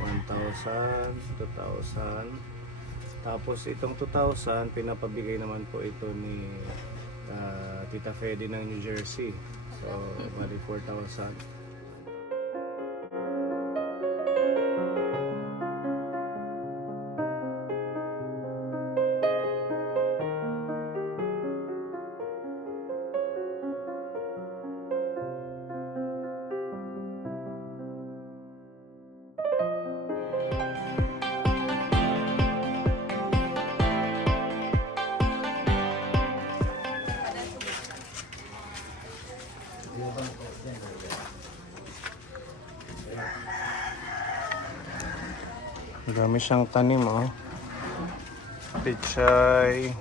1,000, 2,000. Tapos itong 2,000, pinapabigay naman po ito ni Tita Fedy ng New Jersey. So, bali 4,000. Marami siyang tanim, oh. Pichay,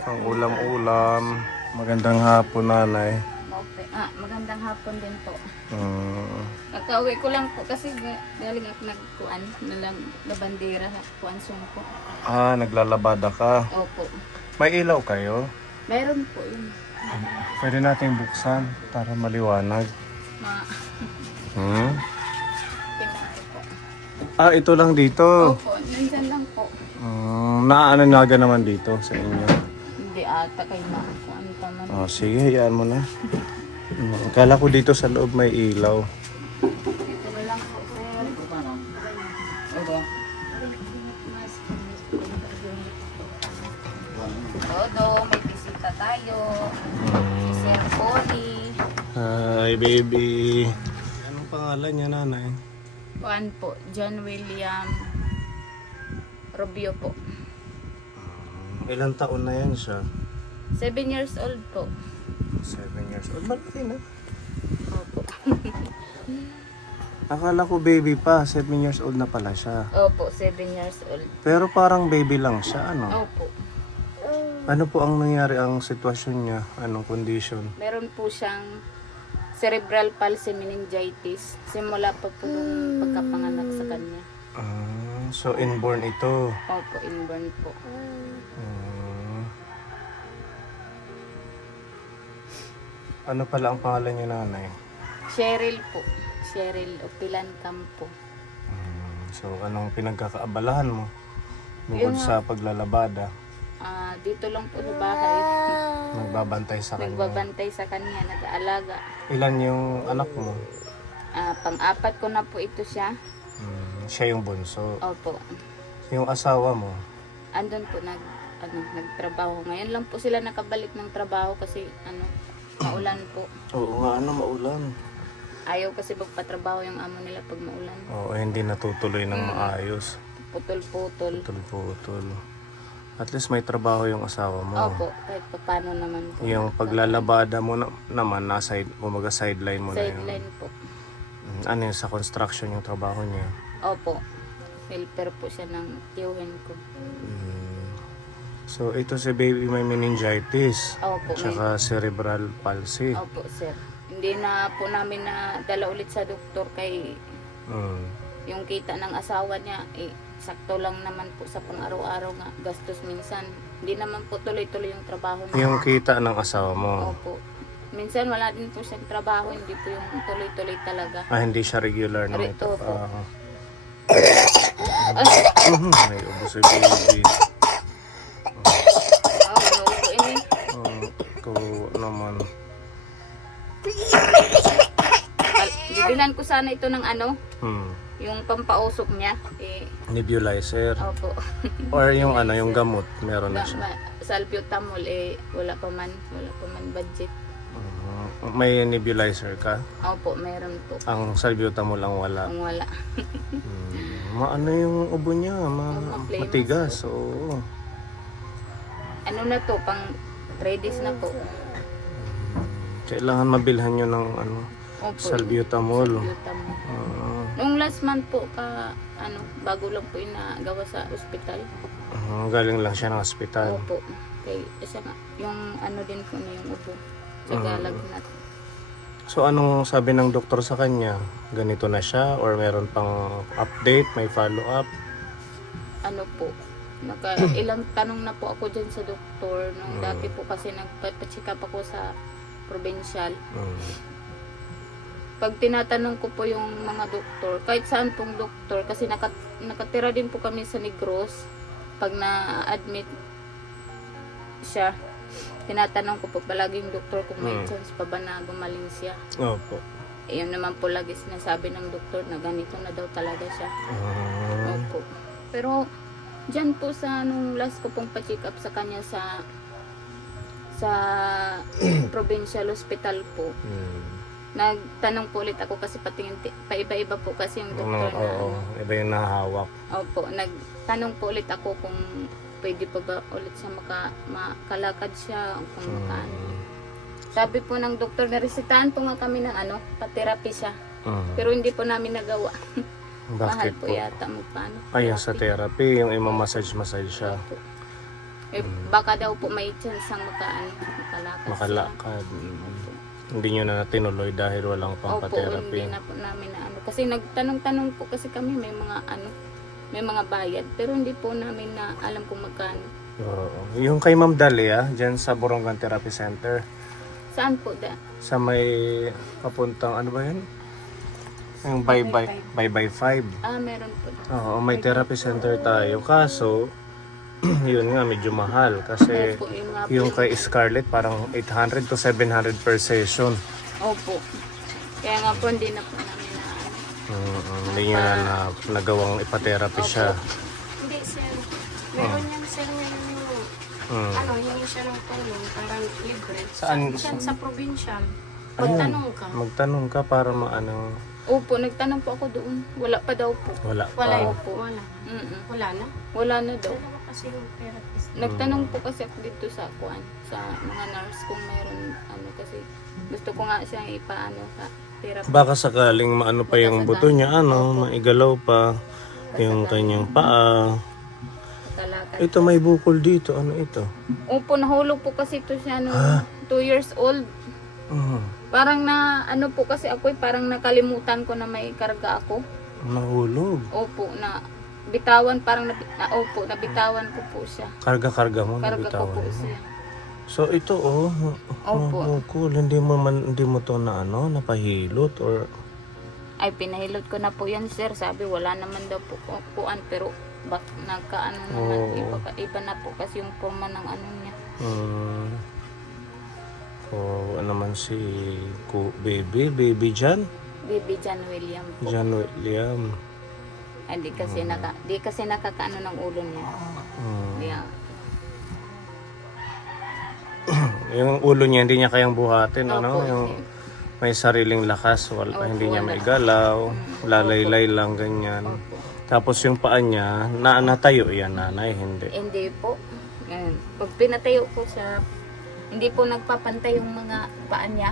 pang ulam-ulam. Magandang hapon, nanay. Okay. Magandang hapon din po. Mm. Kakauwi ko lang po kasi galing ako nagkuan na bandera kuan sungko. Naglalabada ka. Opo. May ilaw kayo? Meron po yun. Pwede natin buksan para maliwanag. Ma Hmm? pinako po. Ito lang dito. Opo, minsan lang po. Naananaga naman dito sa inyo. Hindi ata kay ma kung ano pa man. Sige, hayaan mo na. Akala ko dito sa loob may ilaw. Ito na lang po, sir. Todo, may bisita tayo. Si Sir Pony. Hi, baby. Anong pangalan niya, nanay? Kuan po, John William Rubio po. Ilang taon na yan siya? 7 years old po. 7 years old. Malaki na. Opo. Akala ko baby pa. 7 years old na pala siya. Opo, 7 years old. Pero parang baby lang siya, ano? Opo. Ano po ang nangyari ang sitwasyon niya? Anong condition? Meron po siyang cerebral palsy meningitis. Simula pa po nung pagkapanganak sa kanya. So inborn ito. Opo, inborn po. Ano pala ang pangalan niya, nanay? Cheryl po. Cheryl Opilan Campo. So anong pinagkakaabalahan mo? Bukod Yun sa paglalabada, Dito lang po sa bahay. nagbabantay sa kanya. Nagbabantay sa kanya, nag-aalaga. Ilan yung anak mo? Pang-apat ko na po ito siya. Siya yung bunso. Opo. Yung asawa mo? Andun po nagtrabaho. Ngayon lang po sila nakabalik ng trabaho kasi maulan po. Oo nga, maulan. Ayaw kasi magpatrabaho yung amo nila pag maulan. Oo, hindi natutuloy ng maayos. Putol-putol. Putol-putol. At least may trabaho yung asawa mo. Opo, kahit paano naman po. Yung paglalabada mo naman, umaga sideline mo na yun. Sideline po. Ano yun, sa construction yung trabaho niya? Opo. Helper po siya ng tiyuhin ko. So ito si baby may meningitis. Opo. Tsaka cerebral palsy. Opo, sir. Hindi na po namin na dala ulit sa doktor kay yung kita ng asawa niya, sakto lang naman po sa pang-araw-araw nga gastos minsan. Hindi naman po tuloy-tuloy yung trabaho niya. Yung kita ng asawa mo? Opo. Minsan wala din po siyang trabaho, hindi po yung tuloy-tuloy talaga. Hindi siya regular na may Opo. trabaho. May ubo si baby. Naupo ini. Ito naman. Bibilan ko sana ito ng yung pampausok niya. Nebulizer. Opo. Or yung yung gamot, meron na siya. Salbutamol wala pa man budget. May nebulizer ka? Opo, meron po. Ang salbutamol ang wala. Kung wala. Maano yung ubo niya? Matigas. Oo. Ano na to, pang 3 days na po. Kailangan mabilhan nyo ng Opo, salbutamol. salbutamol. Nung last month po, bago lang po inagawa sa ospital. Galing lang siya ng ospital. Opo. Kay, isa nga, yung din po niya yung ubo. Tsaka lagnat. So anong sabi ng doktor sa kanya? Ganito na siya or meron pang update, may follow-up? Po, ilang tanong na po ako dyan sa doktor. Nung dati po kasi nagpa-check up ako sa provincial. pag tinatanong ko po yung mga doktor, kahit saan pong doktor, kasi nakatira din po kami sa Negros, pag na-admit siya, tinatanong ko po palaging doktor kung may chance pa ba na gumaling siya. Opo. Yun naman po lagi sinasabi ng doktor na ganito na daw talaga siya. Opo. Pero dyan po sa nung last ko pong pa-check up sa kanya sa provincial hospital po, nagtanong po ulit ako kasi patingin, paiba-iba po kasi yung doktor na Oo, iba yung nahahawak. Opo, nagtanong po ulit ako kung pwede pa ba ulit siya makalakad siya, kung makaano. Sabi po ng doktor, naresetahan po nga kami ng pa-therapy siya. Pero hindi po namin nagawa. Mahal Bakit po po? yata magpaano. Ay, sa therapy, yung ima-massage siya. Opo. Baka daw po may chance ang makalakad siya. Makalakad. Hindi nyo na tinuloy dahil walang Opo, pampa-therapy. hindi na po namin na Kasi nagtanong-tanong po kasi kami, may mga bayad. Pero hindi po namin na alam kung magkano. Oo. Yung kay Ma'am Dalia, dyan sa Borongan Therapy Center, Saan po sa may papuntang, ano ba yun? Yung bye-bye 5. Meron po. Oo, may therapy center tayo. Kaso, yun nga, medyo mahal. Kasi Opo, yun nga po. yung kay Scarlett, parang 800 to 700 per session. Opo. Kaya nga po, hindi na po namin na Hindi nyo na nagawang ipatherapy siya. Hindi, sir. Meron yan, sir, ngayon yung, hingi siya ng tulong, parang libre. Saan? Sa provincial. Magtanong ka. Magtanong ka para maano. Opo, nagtanong po ako doon. Wala pa daw po. Wala Wala pa. yun po. Wala. Wala na. Wala na daw. Dalawa kasi yung therapist. Nagtanong po kasi ako dito sa mga nurse kung mayroon kasi gusto ko nga siyang ipaano sa therapy. Baka sakaling maano pa yung buto niya, maigalaw pa yung kanyang paa. Makalakad. Ito may bukol dito, ano ito? Opo, nahulog po kasi ito siya nung 2 years old. Parang po kasi ako parang nakalimutan ko na may karga ako. Nahulog. Opo, bitawan, nabitawan ko po siya. Karga-karga mo, Karga ko po nabitawan mo. siya. So ito Opo. bukol. Hindi mo to na napahilot or Ay, pinahilot ko na po yan, sir. Sabi, wala naman daw po kuan, pero nagkaano naman, iba na po kasi yung forma ng niya. naman si baby John? Baby John William po. John William. Ay, di kasi nakakaano ng ulo niya. Yeah. Yung ulo niya hindi niya kayang buhatin, Opo, yung may sariling lakas, hindi niya maigalaw, lalaylay lang ganyan. Opo. Tapos yung paa niya, natayo yan, nanay, hindi. Hindi po. Pag pinatayo ko siya, hindi po nagpapantay yung mga paa niya.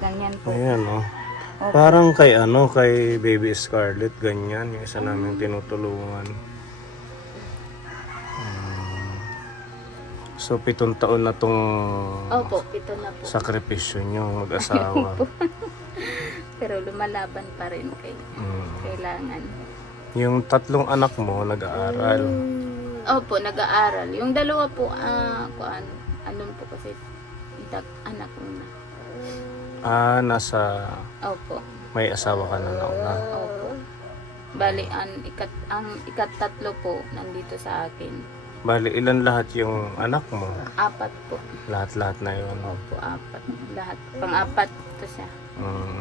Ganyan po. Ayan, Opo. Parang kay Baby Scarlett, ganyan, yung isa namin tinutulungan. So, 7 taon na tong Opo, ito na po. sakripisyo nyo, mag-asawa. Pero lumalaban pa rin kailangan. Yung 3 anak mo, nag-aaral. Opo, nag-aaral. Yung 2 po, po kasi, anak ko na. Nasa Opo. may asawa ka na nauna. Opo. Bali, ang ika-3 po, nandito sa akin. Bali, ilan lahat yung anak mo? 4 po. Lahat-lahat na yun. Opo, 4. Lahat. Pang-4 to siya.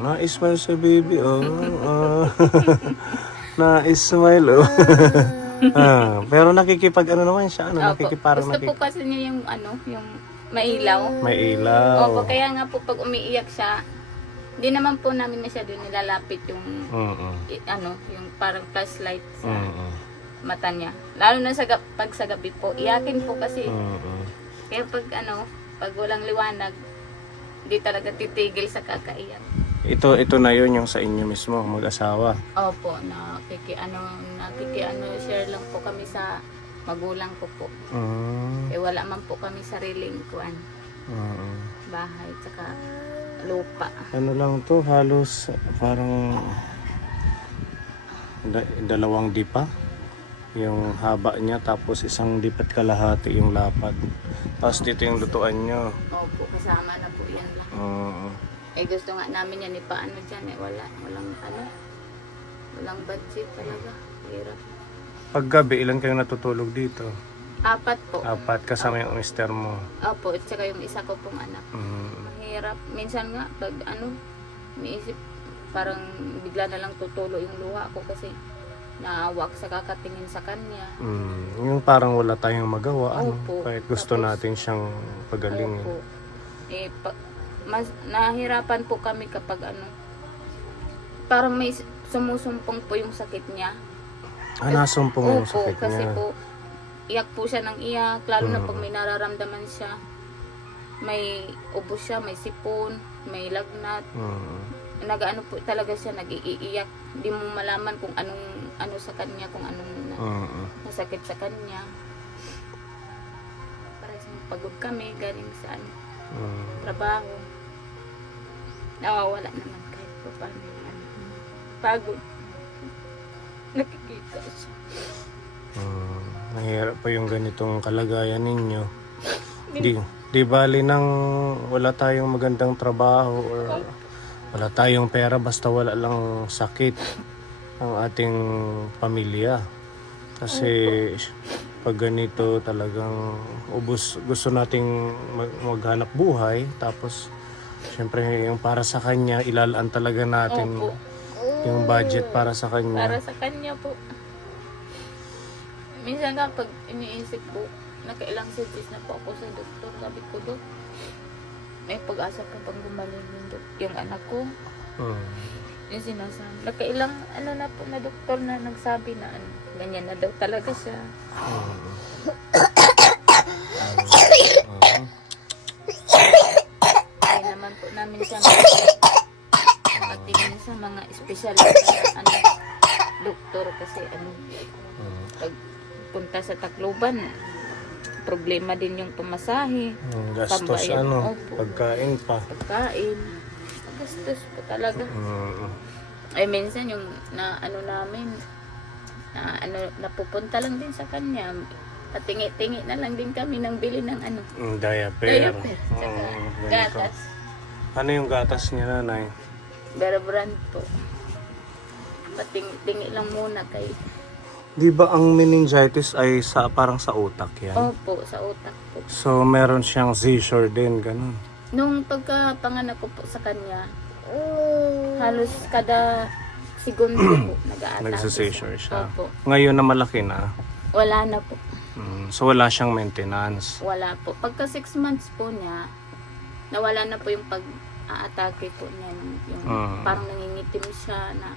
Na-smile si baby, Na-smile, pero naman siya, Opo. Gusto po kasi niya yung mailaw. May ilaw. Opo, kaya nga po pag umiiyak siya, hindi naman po namin masyado nilalapit yung yung parang flashlight sa mata niya. Lalo na pag sa gabi po, iyakin po kasi. Kaya pag walang liwanag, hindi talaga titigil sa kakaiyak. Ito na yun yung sa inyo mismo, mag-asawa. Opo, share lang po kami sa magulang ko po. Wala man po kami sariling bahay, tsaka lupa. Ano lang to, halos parang 2 dipa. Yung haba niya, tapos 1 dipat kalahati yung lapad. Tapos dito yung lutuan nyo. Opo, kasama na po yan lang. gusto nga namin yan ipaano dyan eh. Walang budget talaga. Hirap. Pag gabi, ilan kayong natutulog dito? 4 po. 4 kasama yung mister mo. Opo, at saka yung isa ko pong anak. Mahirap. Minsan nga, pag miisip, parang bigla na lang tutulo yung luha ko kasi naawa ako sa kakatingin sa kanya. Yung parang wala tayong magawa. Opo. Kahit gusto Tapos, natin siyang pagalingin. Opo. Mas nahirapan po kami kapag parang may sumusumpong po yung sakit niya. Nasumpong yung Opo, sakit kasi niya. po, iyak po siya ng iyak, lalo na pag may nararamdaman siya. May ubo siya, may sipon, may lagnat. Nag-ano po talaga siya, nag-iiyak. Hindi mo malaman kung ano sa kanya, kung anong nasakit sa kanya. Parang pagod kami, galing sa trabaho. Nawawala naman kahit pa paano yung pagod. Nakikita siya. Mahirap pa yung ganitong kalagayan ninyo. Di bali nang wala tayong magandang trabaho or wala tayong pera, basta wala lang sakit ang ating pamilya. Kasi pag ganito talagang gusto nating maghanap buhay, tapos syempre yung para sa kanya, ilalaan talaga natin Opo. yung budget para sa kanya. Para sa kanya po. Minsan nga pag iniisip po, nakailang surgeries na po ako sa doktor. Sabi ko, Dok, may pag-asa pa pang gumaling yung anak ko. Yung sinasabi. Nakailang na po na doktor na nagsabi na ganyan na daw talaga siya. Kaya naman po namin siya patingin sa mga espesyalista na doktor kasi pag punta sa Tacloban, problema din yung pamasahe. Gastos Pambayad. Opo. pagkain pa. Pagkain. Gastos po talaga. Ay minsan yung namin napupunta lang din sa kanya. Patingi-tingi na lang din kami ng bili ng Diaper. Tsaka Ganito. gatas. Ano yung gatas niya, nanay? Better brand po. Patingi-tingi lang muna kay. Di ba ang meningitis ay parang sa utak yan? Opo, sa utak po. So meron siyang seizure din, ganun. Nung pagkapanganak ko po sa kanya, halos kada segundo po nag-aatake. Nagsa-seizure siya. Opo. Ngayon na malaki na, Wala na po. so wala siyang maintenance. Wala po. Pagka 6 months po niya, nawala na po yung pag-aatake po niya. Yung parang nangingitim siya na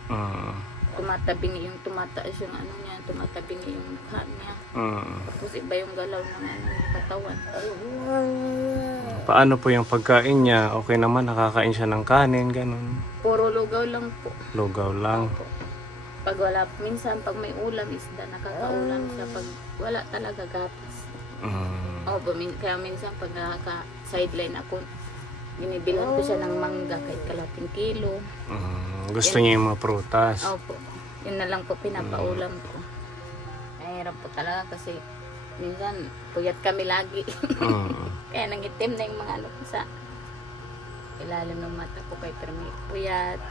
tumatabingi yung tumataas yung niya, tumatabingi yung mukha niya. Tapos iba yung galaw ng katawan. Paano po yung pagkain niya? Okay naman, nakakain siya ng kanin, ganun. Puro lugaw lang po. Lugaw lang. Opo. Pag wala, minsan pag may ulam isda, nakakaulam siya. Pag wala talaga gatas. Opo, kaya minsan pag nakaka-sideline ako, binibilan ko siya ng mangga kahit kalating kilo. Gusto niya yung mga prutas. Opo. Yun na lang po pinapaulam ko. Mahirap po talaga kasi minsan puyat kami lagi. Kaya nangitim na yung mga ko sa ilalim ng mata ko kay pero may puyat.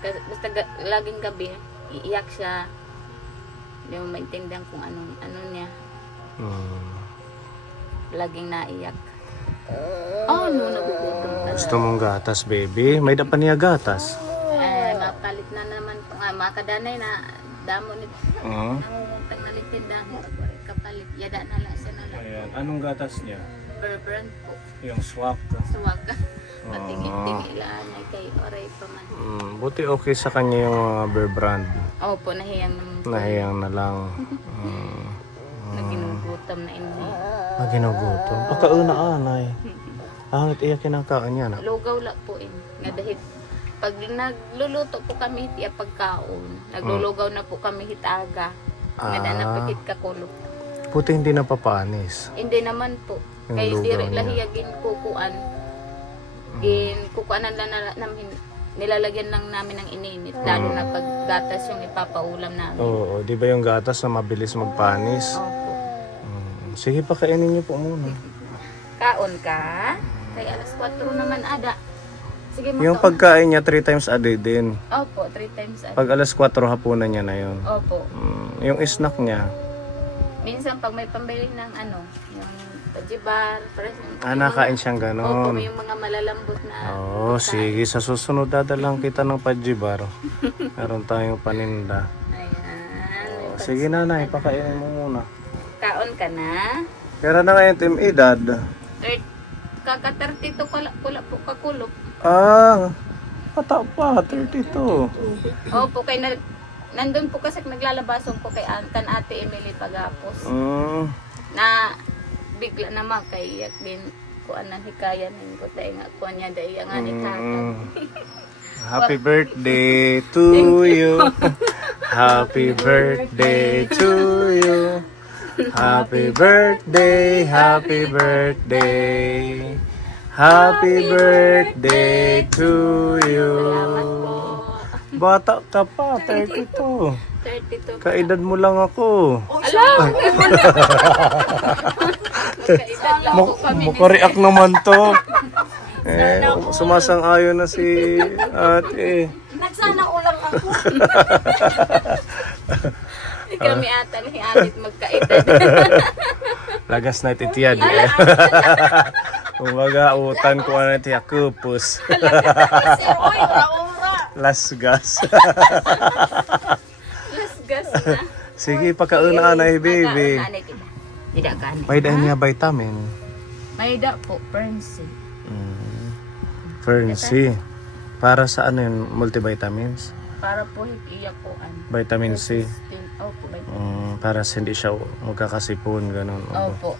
Kasi basta laging gabi, iiyak siya. Hindi mo maintindihan kung ano niya. Laging naiyak. Nagugutom ka. Gusto mong gatas, baby? May dapat niya gatas. Mapalit na naman po. Mga kadanay na damo nito. Nangungutang na litid dahil kapalit. Yada na lang siya na lang. Ayan. Anong gatas niya? Berbrand po. Yung swak. Suwag ka. Patingin-tingin lang ay kay oray pa man. Buti okay sa kanya yung mga Bear Brand. Opo, nahiyang naman po. Nahiyang na lang. Naginugutom na hindi. Ginugutom. Pagkauna anay. Angit iyakin ang kaan niya na. Lugaw la po nga dahil pag nagluluto po kami hit pagkaon, naglulugaw na po kami hitaga. Nga na pagkit kakulo. Buti hindi napapanis. Hindi naman po. Yung Kay lugaw dire niya. lahiyagin kukuan. Kukuanan lang namin, nilalagyan lang namin ng ininit. Lalo na pag gatas yung ipapaulam namin. Oo, di ba yung gatas na mabilis magpanis? Opo. Sige, pakainin niyo po muna. Kaon ka? Kay alas 4 naman ada. Sige, Yung pagkain niya 3 times a day din. Opo, 3 times a day. Pag alas 4 hapunan niya na yun. Opo. Yung snack niya, Minsan pag may pambili ng yung pajibar, nakain siyang Opo, ganon. may yung mga malalambot na Oo, sige. Sa susunod dadalang kita ng pajibar. Meron tayong paninda. Ayan. Sige nanay, pakainin mo muna. Kaon ka na. Pero na ngayon Team Edad. Kaka 32 pula po kakulop. Bata pa, 32. Opo, kay nandun po kasi naglalabason ko kay kan Ate Emily Pagapos. Na bigla na makayak din ko anan hikayan ko tayo nga ko niya dahil ang ani Happy birthday to you. Happy birthday to you. Happy birthday, happy birthday. Happy birthday to you. Bata ka pa, 32. 32. Kaedad mo lang ako. Alam! Magkaedad lang po kami. Muka-react naman to. Sumasang-ayon na si ate. Nagsana ulang ako. Kami ata ni Atit magkaedad. Lagas na titiyad eh. Kumbaga, utan ko na tiya kupos. Oy, ura-ura. Lasgas. Lasgas na. Sige, pagkauna na baby. Tidak ka na. May dahil niya vitamin. May da po, Prency. Ferncy. Para sa ano yun, multivitamins? Para po iyak po Vitamin C. Opo, vitamin. Para hindi siya magkakasipon, ganun. Opo.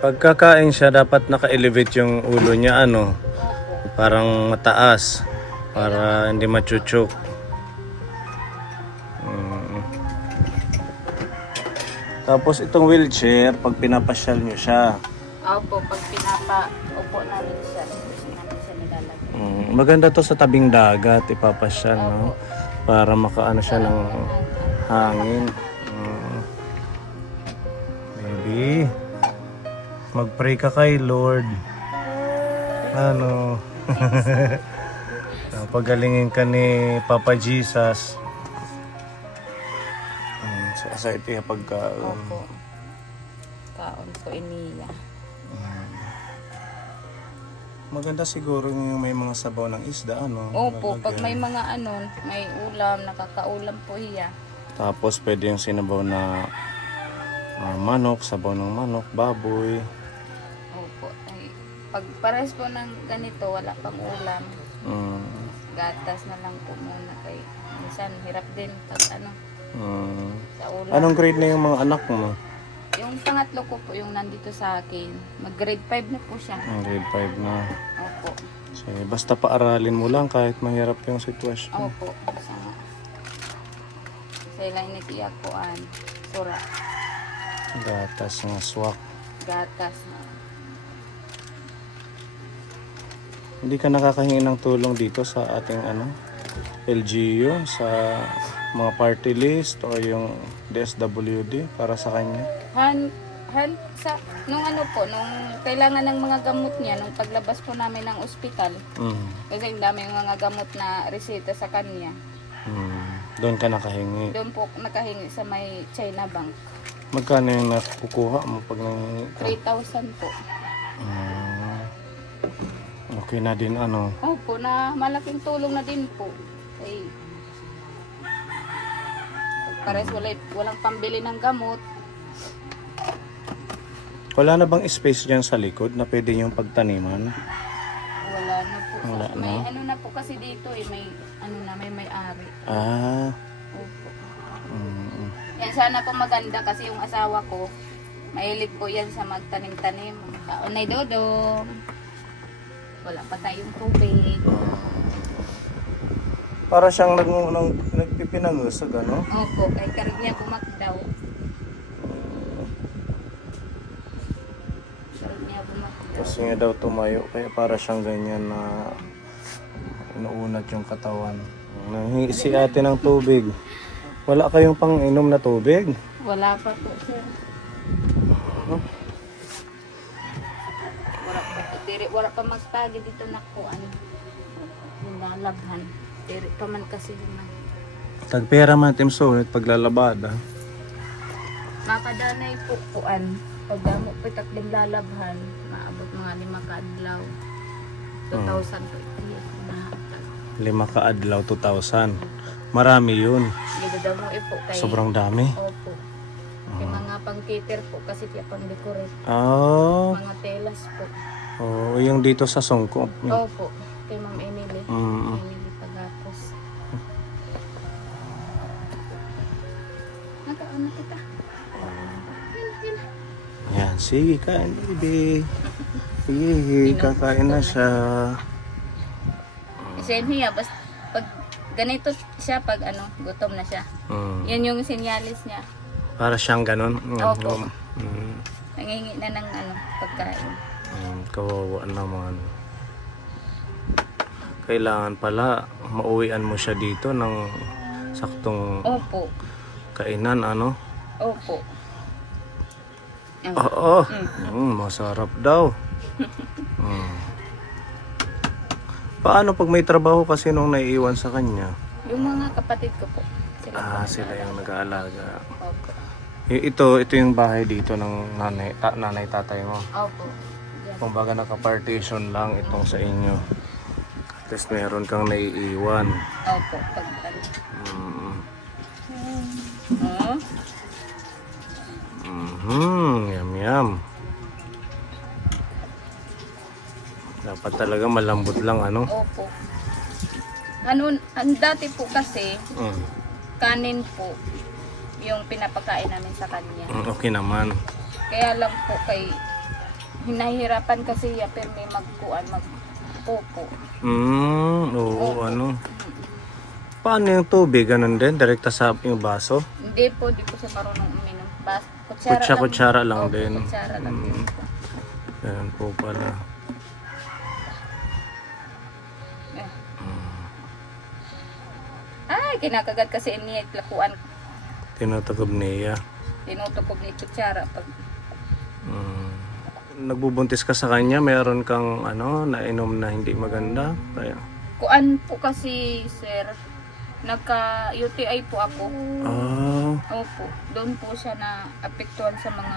Pagkakain siya, dapat naka-elevate yung ulo niya, parang mataas, para hindi machuchok. Tapos itong wheelchair, pag pinapasyal niyo siya, Opo, pag pinapa-upo namin siya, namin siya nilalagay. maganda to sa tabing dagat, ipapasyal, no? Para makaano siya ng hangin. Baby, mag-pray ka kay Lord. Pagalingin ka ni Papa Jesus. Sa ito yung pagkaon. Opo. Kaon ko iniya. Maganda siguro yung may mga sabaw ng isda, Opo, lalagyan. pag may mga may ulam, nakakaulam po hiya. Tapos pwede yung sinabaw na manok, sabaw ng manok, baboy. Opo. Ay, pag pares po ng ganito, wala pang ulam. Gatas na lang po muna kay minsan hirap din pag sa ulam. Anong grade na yung mga anak mo? Yung pangatlo ko po, yung nandito sa akin, mag-grade 5 na po siya. Grade 5 na. Opo. So, basta paaralin mo lang kahit mahirap yung sitwasyon. Opo. Sa ilang nitiyak ko sura. Gatas nga swak. Gatas. Hindi ka nakakahingi ng tulong dito sa ating LGU, sa mga party list o yung DSWD para sa kanya? Nung nung kailangan ng mga gamot niya, nung paglabas po namin ng ospital, kasi ang dami yung mga gamot na reseta sa kanya. Doon ka nakahingi. Doon po nakahingi sa may China Bank. Magkano yung nakukuha mo pag nangingi ka? 3,000 po. Okay na din Opo, na malaking tulong na din po. Ay, pares walang pambili ng gamot. Wala na bang space dyan sa likod na pwede yung pagtaniman? Wala na po. Wala na? May na po kasi dito may may-ari. Opo. Yan sana po maganda kasi yung asawa ko, mahilig po yan sa magtanim-tanim. Kaunay dodong. Wala pa tayong tubig. Para siyang nagpipinangusog, Opo, kay karag niya bumakdaw. Tapos niya daw tumayo, kaya para siyang ganyan na inuunat yung katawan. Nanghingi si ate ng tubig. Wala kayong pang-inom na tubig? Wala pa po, sir. Wala pa magtagi dito na ko, ano, nilalabhan. Diri pa man kasi naman. Tagpera man Tim Sulit paglalabada. Makadanay po kuan. Pag damo po takding lalabhan, maabot mga 5 kaadlaw. 2,000 po ito. 5 ka adlaw, 2,000. Marami yun. Gida mo po kay... Sobrang dami. Opo. Kay mga pang-cater po kasi kaya pang-decorate. Oh, Mga telas po. oh, yung dito sa Songko. Opo. Kay Ma'am Emily. Mm. Emily Pagapos. Nakaano kita? Yan, sige kain, baby. Sige, kakain na siya. Kasi niya, basta pag ganito siya, pag ano, gutom na siya. Mm. Yan yung sinyalis niya. Para siyang ganun. Opo. Mm. Nangingi na ng ano, pagkain. Kawawa naman. Kailangan pala mauwian mo siya dito ng saktong Opo. kainan, ano? Opo. Oo. Masarap daw. Paano pag may trabaho kasi nung naiiwan sa kanya? Yung mga kapatid ko po. Sila po Sila yung nag-aalaga. Opo. Ito yung bahay dito ng nanay tatay mo. Opo. Yan. Kumbaga naka-partition lang itong sa inyo. At least meron kang naiiwan. Opo. Pag ano. Yum yum. Dapat talaga malambot lang, ano? Opo. Ano, ang dati po kasi, kanin po yung pinapakain namin sa kanya. Okay naman. Kaya lang po kay hinahirapan kasi ya pero may magpopo. Oo, ano. Paano yung tubig? Ganun din? Direkta sa yung baso? Hindi po, di po siya marunong uminom. Kutsara lang Opo, din. Kutsara lang din po. Ganun po pala. Ay, kinakagat kasi niya lakuan. Tinatagob niya. Tinutukog ni kutsara pag Nagbubuntis ka sa kanya, meron kang ano, nainom na hindi maganda. Kaya, kuan po kasi, sir, nagka-UTI po ako. Opo, doon po siya na apektuhan sa mga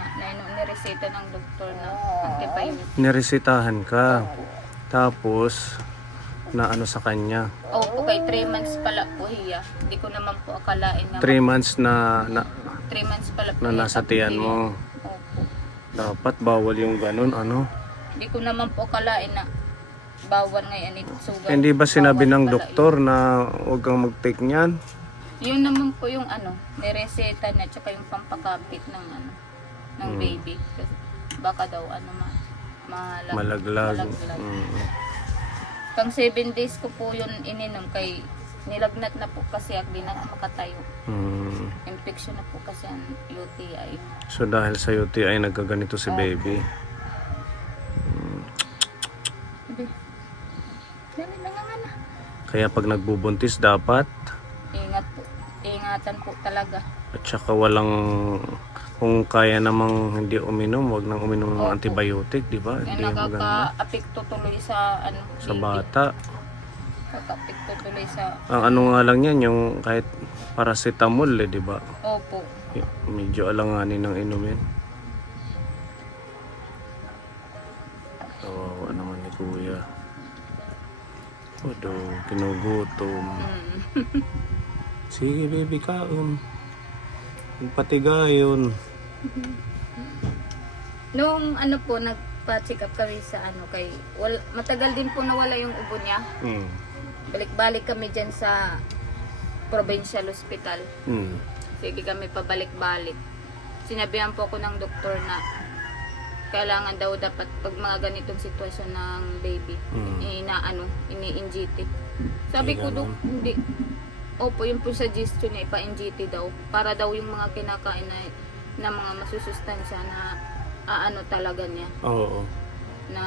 nireseta ng doktor na antibiotic. niresitahan ka. Tapos, na ano sa kanya. Opo, kay 3 months pala po hiya. Hindi ko naman po akalain na 3 months na 3 months pala po na hiya nasa sa tiyan hiya. mo. Opo. Dapat bawal yung ganun, ano? Hindi ko naman po akalain na bawal ngayon ito sugat. Hindi ba sinabi Bawal ng pala doktor na huwag kang mag-take niyan? Yun naman po yung ano, nireseta niya tsaka yung pampakapit ng ano, ng baby. Kasi baka daw ano Malaglag. Pang 7 days ko po yun ininom kay nilagnat na po kasi di na ako makatayo. Infection na po kasi ang UTI. So dahil sa UTI nagkaganito si baby. Dali na nga na. Kaya pag nagbubuntis dapat Ingat po. Ingatan po talaga. at saka walang kung kaya namang hindi uminom, wag nang uminom ng Opo. antibiotic, di ba? Yan Hindi maganda nakaka-apekto tuloy sa ano, sa baby. bata. Nakaka-apekto tuloy sa Ang ano nga lang yan, yung kahit paracetamol, di ba? opo. Medyo alanganin ng inumin. Kawawa naman ni Kuya. Odo, kinugutom. Sige baby, kaon. Patigayon. Nung ano po, nagpa-check up kami sa ano kay matagal din po nawala yung ubo niya. Balik-balik kami dyan sa Provincial Hospital. Sige kami pabalik-balik. Sinabihan po ako ng doktor na kailangan daw dapat pag mga ganitong sitwasyon ng baby, ini-NGT. Sabi ko, Dok, hindi. Opo, yung po suggestion niya, ipa-NGT daw. Para daw yung mga kinakain na mga masusustansya na ano talaga niya. Oo. Na,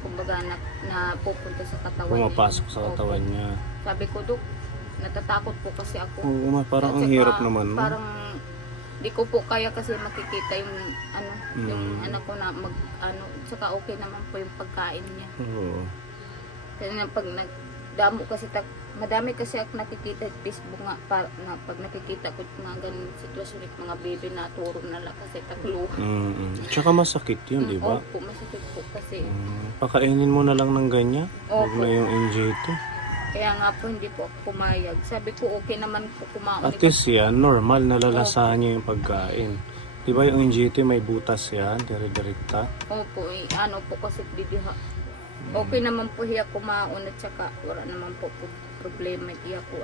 kumbaga, na pupunta sa katawan niya. Pumapasok sa katawan niya. Sabi ko, Dok, natatakot po kasi ako. Oo, parang At ang saka, hirap naman, no? Parang di ko po kaya kasi makikita yung yung Mm. anak ko na saka okay naman po yung pagkain niya. Oo. Kasi na pag nagdamo kasi madami kasi ako nakikita sa Facebook nga na pag nakikita ko mga ganung sitwasyon at mga baby na turo na lang kasi taklo. Tsaka masakit yun, di ba? Opo, masakit po kasi. Pakainin mo na lang ng ganyan. Huwag Opo. na yung NJ2. Kaya nga po hindi po ako pumayag. Sabi ko okay naman po kumain. At least yan, normal, nalalasahan niya yung pagkain. Di ba yung NJ2 may butas yan, dire-direkta? Opo, po kasi bibiha. Okay naman po hiya kumaon at saka wala naman po problema hiya ko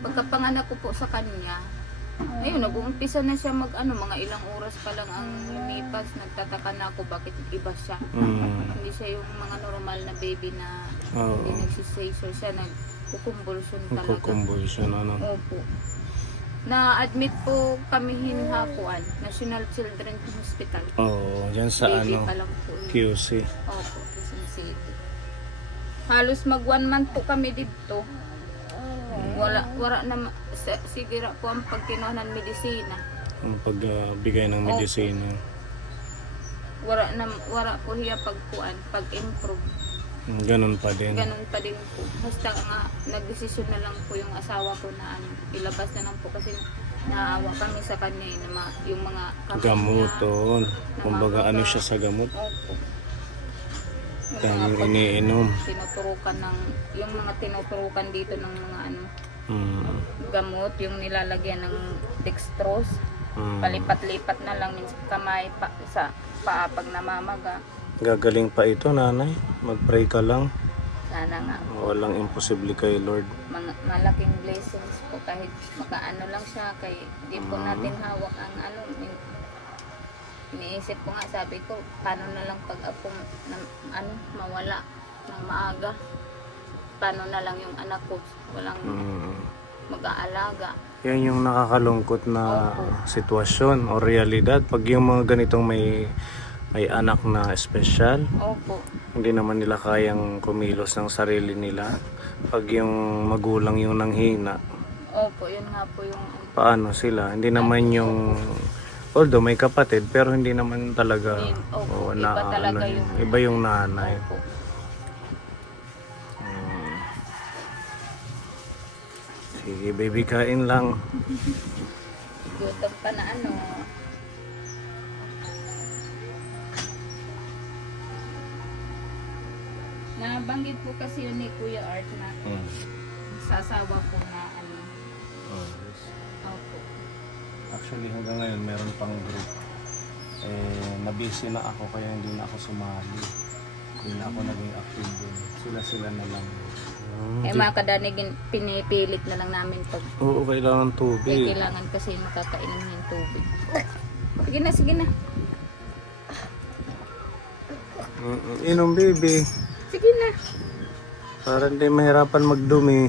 Pagkapanganak ko po sa kanya, ayun, nag-uumpisa na siya mga ilang oras pa lang ang lumipas, nagtataka na ako bakit iba siya. Hindi siya yung mga normal na baby na hindi nagsisayso siya, nagkukumbulsyon talaga. Nagkukumbulsyon, ano? Opo. Na-admit po kami Hakuan, National Children's Hospital. Oo, dyan sa Baby pa lang po yun. QC. Opo, Quezon City. Halos mag 1 month po kami dito. Wala na sigira po ang pagkinuha ng medisina. Ang pagbigay ng medisina. Wala po hiya pag-improve. Ganun pa din. Ganun pa din po. Basta nga nagdesisyon na lang po yung asawa ko na ilabas na lang po kasi naawa kami sa kanya yung mga Gamot, niya, oo. Kumbaga ano siya sa gamot. Opo. Daming iniinom. Yung mga tinuturukan dito ng mga gamot, yung nilalagyan ng dextrose, palipat-lipat na lang minsan kamay sa paa pag namamaga. Gagaling pa ito, nanay. Mag-pray ka lang. Sana nga. Walang imposible kay Lord. Malaking blessings po kahit makaano lang siya kay di po natin hawak ang iniisip ko nga, sabi ko paano na lang pag ako mawala ng maaga, paano na lang yung anak ko walang mag-aalaga. Yan yung nakakalungkot na sitwasyon o realidad pag yung mga ganitong may anak na espesyal. Opo. Hindi naman nila kayang kumilos ng sarili nila. Pag yung magulang yung nanghina, Opo, yun nga po yung paano sila? Hindi naman yung, although may kapatid, pero hindi naman talaga, Opo, iba talaga iba yung nanay. Opo. Sige, baby, kain lang. Gutom pa na Nabanggit po kasi yun ni Kuya Art na sasawa po na Opo. Actually, hanggang ngayon, meron pang group. Nabisi na ako, kaya hindi na ako sumali. Hindi na ako naging active doon. Sila na lang. Mga kadanig, pinipilit na lang namin pag Oo, kailangan tubig. kailangan kasi makakainin ng tubig. Sige na. Inom, baby. Sige na. Para hindi mahirapan magdumi.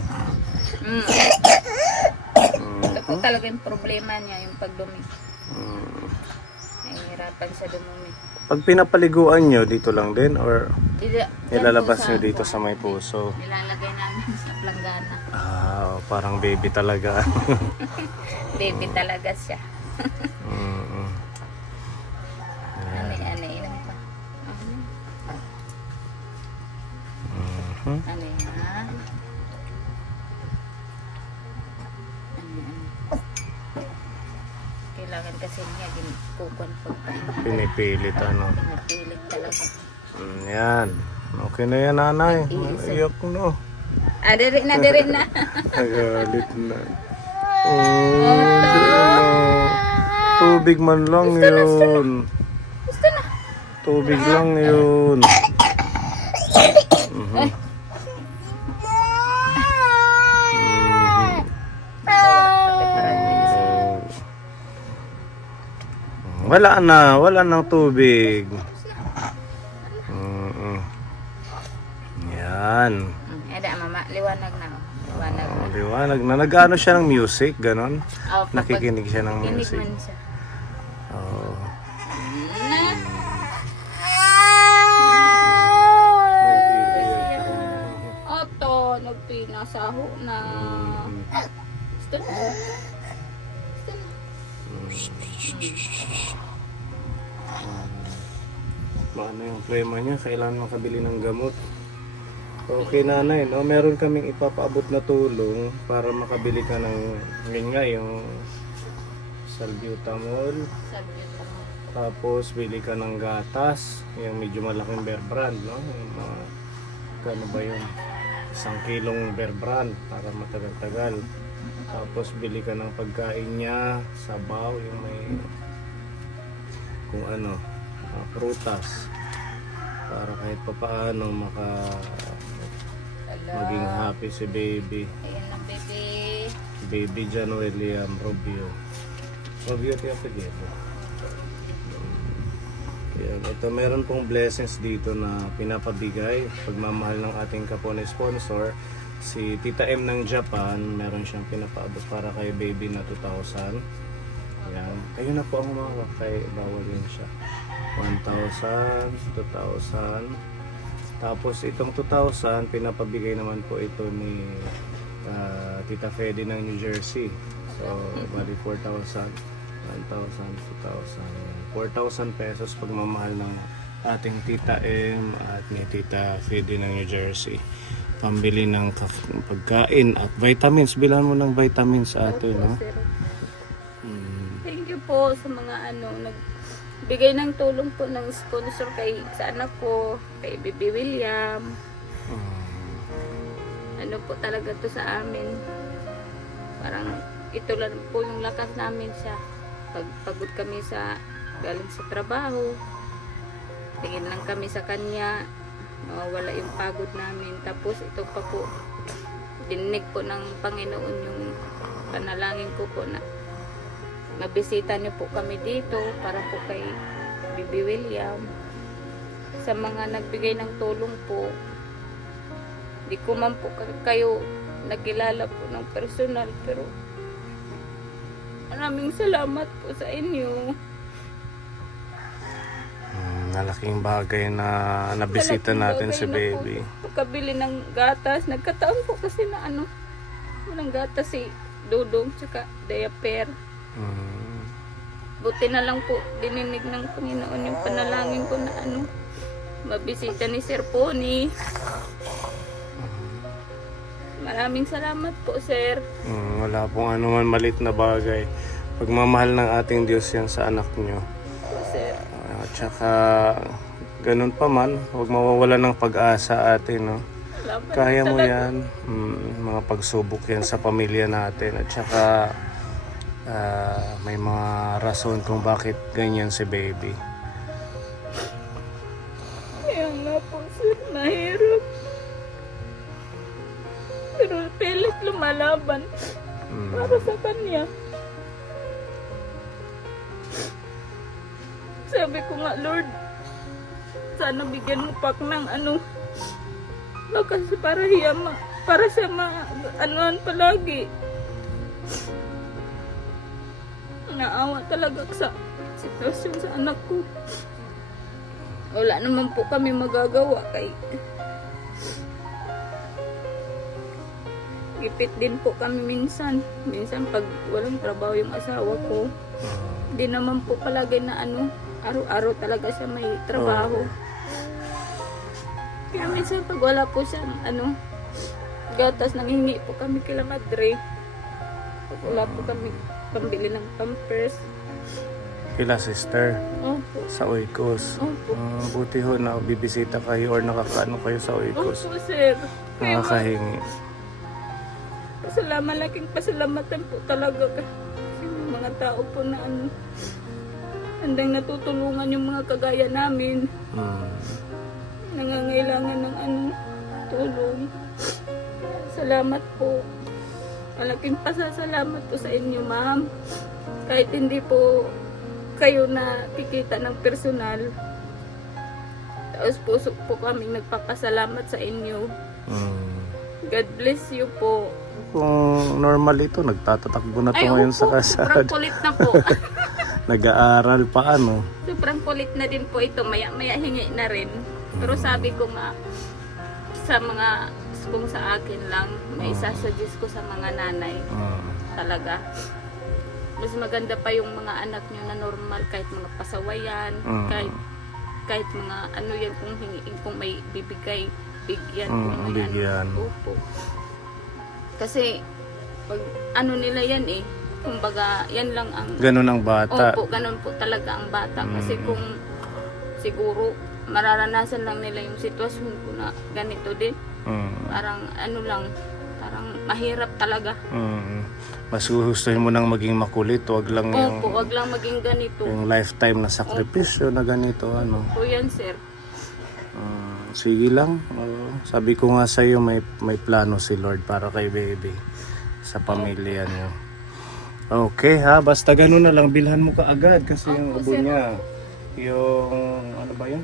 Ito po talaga yung problema niya, yung pagdumi. Nahihirapan sa dumumi. Pag pinapaliguan nyo, dito lang din? Or nilalabas Dyan po nyo dito sa may puso? Nilalagay namin sa planggana. Parang baby talaga. Baby talaga siya. Inom pa. Ano yan, ha? Kailangan kasi niya kukuan Pinipilit, ano. Pinipilit talaga. Yan. Okay na yan, nanay. Iyak no. Diri na. Nagalit na. Tubig man lang yun. Gusto na. Tubig lang yun. Wala nang tubig. Yan. Mama, liwanag na. Liwanag na. Nag-ano siya ng music, ganon. Nakikinig siya ng Kinig music. man siya. asaho na gusto na. Ano yung problema niya? Kailangan makabili ng gamot. Okay nanay, no? Meron kaming ipapaabot na tulong para makabili ka ng yun nga, yung salbutamol. Sabi ko, Tapos bili ka ng gatas, yung medyo malaking Bear Brand, no? Yung mga, ano ba yun? 1 kilong Bear Brand para matagal-tagal. Tapos bili ka ng pagkain niya, sabaw, yung may kung ano, prutas. Para kahit papaano maging happy si baby. ayan ang baby. Baby John William Robio. Robio ti apelyido. Yan, ito meron pong blessings dito na pinapabigay. Pagmamahal ng ating kapwa sponsor, si Tita M ng Japan, meron siyang pinapaabot para kay baby na 2,000. Yan. Kayo na po ang humawak kay bawal yun siya. 1,000, 2,000. Tapos itong 2,000, pinapabigay naman po ito ni Tita Fede ng New Jersey. So, bali 4,000. 1,000, 2,000, 4,000 pesos pagmamahal ng ating Tita M at ni Tita Fede ng New Jersey. Pambili ng pagkain at vitamins. Bilan mo ng vitamins ate, no? Sir. Thank you po sa mga nagbigay ng tulong po ng sponsor kay sa anak ko, kay Baby William. Ano po talaga to sa amin. Parang ito lang po yung lakas namin siya. Pagpagod kami galing sa trabaho, tingin lang kami sa kanya, mawawala yung pagod namin. Tapos ito pa po, dinig po ng Panginoon yung panalangin ko po na mabisita niyo po kami dito para po kay Baby William. Sa mga nagbigay ng tulong po, di ko man po kayo nakilala po ng personal, pero maraming salamat po sa inyo. Malaking bagay na nabisita natin si baby. Pagkabili ng gatas, nagkataon po kasi na walang gatas si Dudong tsaka diaper. Buti na lang po dininig ng Panginoon yung panalangin ko na mabisita ni Sir Pony. Maraming salamat po, sir. Wala pong anuman malit na bagay. Pagmamahal ng ating Diyos yan sa anak nyo. Po, sir. At saka ganun pa man, huwag mawawala ng pag-asa ate, no? Salamat Kaya mo talaga. yan. Mga pagsubok yan sa pamilya natin. At saka may mga rason kung bakit ganyan si baby. Kaya nga po, sir. Mahirap. Pero pilit lumalaban para sa kanya. Sabi ko nga, Lord, sana bigyan mo pak ng lakas para siya anuhan palagi. Naawa talaga sa sitwasyon sa anak ko. Wala naman po kami magagawa kay gipit din po kami minsan. Minsan pag walang trabaho yung asawa ko, di naman po palagi na araw-araw talaga siya may trabaho. Kaya minsan pag wala po siyang gatas, nanghingi po kami kila Madre. Pag wala po kami pambili ng pampers. Kila sister Opo. sa Oikos. Opo. Buti ho na bibisita kayo or nakakaano kayo sa Oikos. Opo, sir. Kaya Nakakahingi. malaking pasalamatan po talaga kasi yung mga tao po na handang natutulungan yung mga kagaya namin. Nangangailangan ng tulong. Salamat po. Malaking pasasalamat po sa inyo, ma'am. Kahit hindi po kayo nakikita ng personal, taos puso po kami nagpapasalamat sa inyo. God bless you po. Kung normal ito, nagtatatakbo na to ngayon sa Sobrang kasada. kulit na po. Nag-aaral pa Sobrang kulit na din po ito. Maya hingi na rin. Pero sabi ko nga sa mga kung sa akin lang, may isasuggest ko sa mga nanay talaga. Mas maganda pa yung mga anak nyo na normal, kahit mga pasawayan, kahit mga ano yan, kung hingiin, kung may bibigay, bigyan, kung may bigyan. ano. Opo. Kasi, pag ano nila yan kumbaga, yan lang ang... Ganun ang bata. Opo, ganun po talaga ang bata. Kasi kung siguro mararanasan lang nila yung sitwasyon ko na ganito din. Parang ano lang, parang mahirap talaga. Mas gustuhin mo nang maging makulit, wag lang yung, Opo, wag lang maging ganito. yung lifetime na sakripisyo na ganito, ano. Po yan, sir. Sige lang. Sabi ko nga sa iyo, may plano si Lord para kay baby sa pamilya niyo. Okay ha, basta ganun na lang, bilhan mo kaagad kasi yung ubo sir. niya, yung ano ba yun?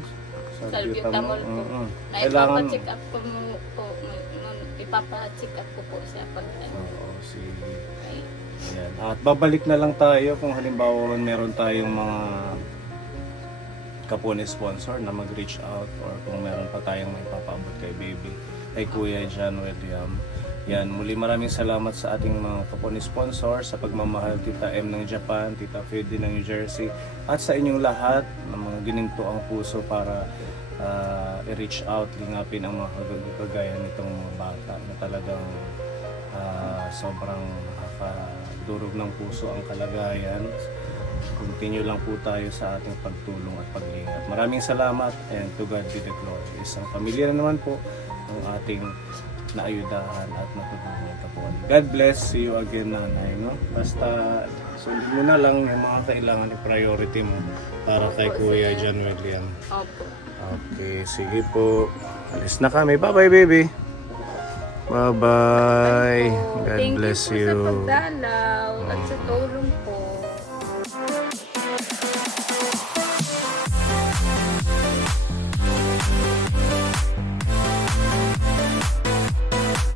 Salbutamol po. Kailangan... Ipapacheck up ko po. Ipapacheck up ko po siya pag Oo, sige. ay, Yan. At babalik na lang tayo kung halimbawa meron tayong mga kapone sponsor na mag-reach out or kung meron pa tayong may papaabot kay baby, kay Kuya John William. Yan, muli maraming salamat sa ating mga kapone sponsor, sa pagmamahal Tita M ng Japan, Tita Fede ng New Jersey, at sa inyong lahat ng mga gininto ang puso para i-reach out, lingapin ang mga kagaya nitong mga bata na talagang sobrang nakakadurog ng puso ang kalagayan. Continue lang po tayo sa ating pagtulong at paglingap. Maraming salamat and to God be the glory. Isang pamilya na naman po ang ating naayudahan at natulungan ka po. God bless. See you again, nanay. No? Basta sundin mo na lang yung mga kailangan i-priority mo para kay Kuya John William. opo. Okay, sige po. Alis na kami. Bye-bye, baby. Bye-bye. God Thank bless you po you. sa pagdalaw at sa tulong po.